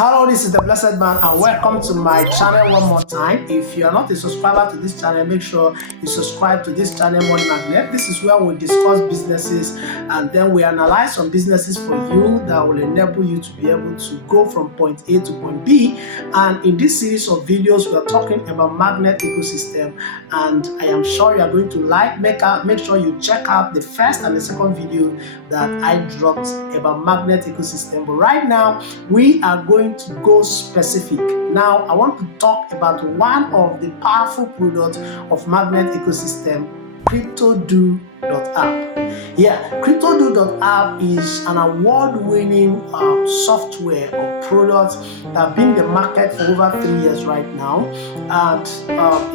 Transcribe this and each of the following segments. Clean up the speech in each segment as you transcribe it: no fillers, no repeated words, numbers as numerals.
Hello, this is the Blessed Man and welcome to my channel one more time. If you are not a subscriber to this channel, make sure you subscribe to this channel, Money Magnet. This is where we discuss businesses and then we analyze some businesses for you that will enable you to be able to go from point A to point B. And in this series of videos, we are talking about magnet ecosystem, and I am sure you are going to make sure you check out the first and the second video that I dropped about magnet ecosystem. But right now, we are going to go specific. Now, I want to talk about one of the powerful products of magnet ecosystem, CryptoDo.app. Yeah, CryptoDo.app is an award-winning software or product that has been in the market for over 3 years right now, and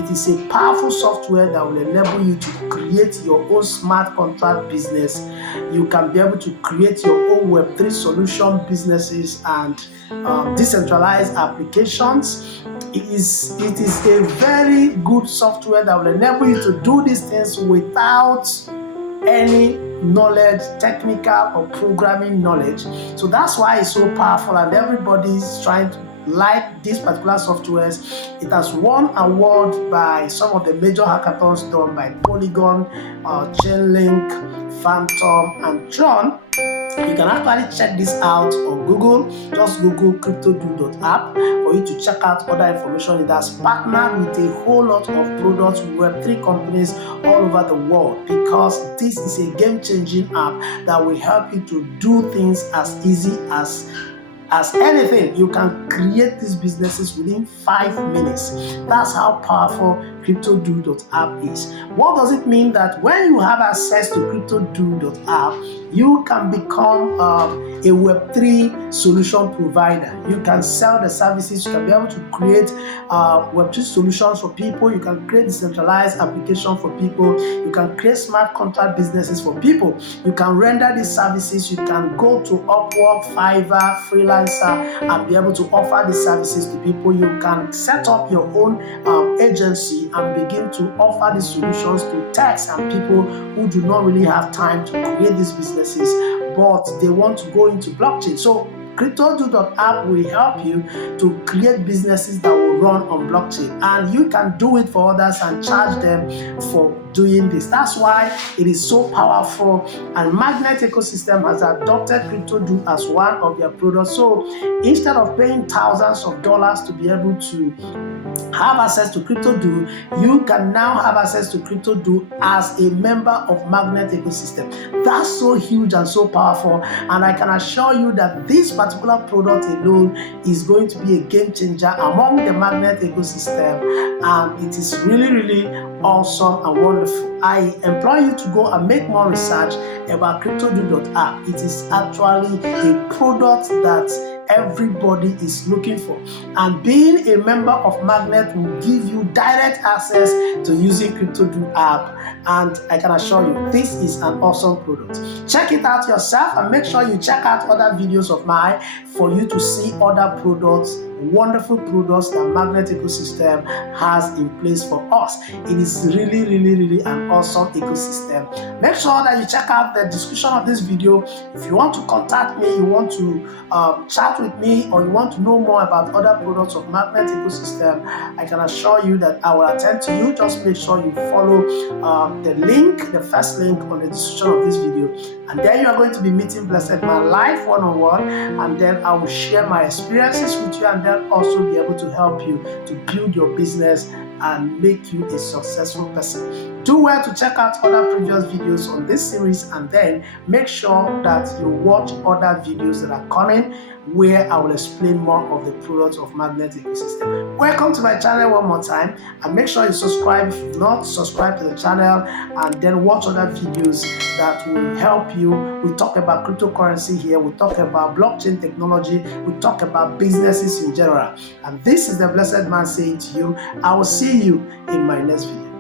it is a powerful software that will enable you to create your own smart contract business. You can be able to create your own Web3 solution businesses and decentralized applications. It is a very good software that will enable you to do these things without any knowledge, technical or programming knowledge. So that's why it's so powerful, and everybody's trying to like these particular softwares. It has won awards by some of the major hackathons done by Polygon, Chainlink, Phantom, and Tron. You can actually check this out on Google. Just Google CryptoDo.app for you to check out other information. It has partnered with a whole lot of products, Web3 companies all over the world, because this is a game-changing app that will help you to do things as easy as anything. You can create these businesses within 5 minutes. That's how powerful CryptoDo.app is. What does it mean? That when you have access to CryptoDo.app, you can become a Web3 solution provider. You can sell the services. You can be able to create Web3 solutions for people. You can create decentralized application for people. You can create smart contract businesses for people. You can render these services. You can go to Upwork, Fiverr, Freelancer, and be able to offer these services to people. You can set up your own agency and begin to offer these solutions to techs and people who do not really have time to create these businesses, but they want to go into blockchain. So CryptoDo.app will help you to create businesses that will run on blockchain, and you can do it for others and charge them for doing this. That's why it is so powerful, and Magnet Ecosystem has adopted CryptoDo as one of their products. So instead of paying thousands of dollars to be able to have access to CryptoDo, you can now have access to CryptoDo as a member of Magnet Ecosystem. That's so huge and so powerful, and I can assure you that this particular product alone is going to be a game changer among the Magnet ecosystem, and it is really awesome and wonderful. I implore you to go and make more research about CryptoDo.app. It is actually a product that everybody is looking for, and being a member of Magnet will give you direct access to using CryptoDo app, and I can assure you this is an awesome product. Check it out yourself, and make sure you check out other videos of mine for you to see other products, wonderful products that Magnet Ecosystem has in place for us. It is really an awesome ecosystem. Make sure that you check out the description of this video. If you want to contact me, you want to chat with me, or you want to know more about other products of Magnet Ecosystem, I can assure you that I will attend to you. Just make sure you follow the link, the first link on the description of this video, and then you are going to be meeting Blessed Man live one-on-one, and then I will share my experiences with you, and then also be able to help you to build your business and make you a successful person. Do well to check out other previous videos on this series, and then make sure that you watch other videos that are coming where I will explain more of the products of Magnet Ecosystem. Welcome to my channel one more time, and make sure you subscribe if you've not subscribed to the channel, and then watch other videos that will help you. We talk about cryptocurrency here, we talk about blockchain technology, we talk about businesses in general. And this is the Blessed Man saying to you, I will see you in my next video.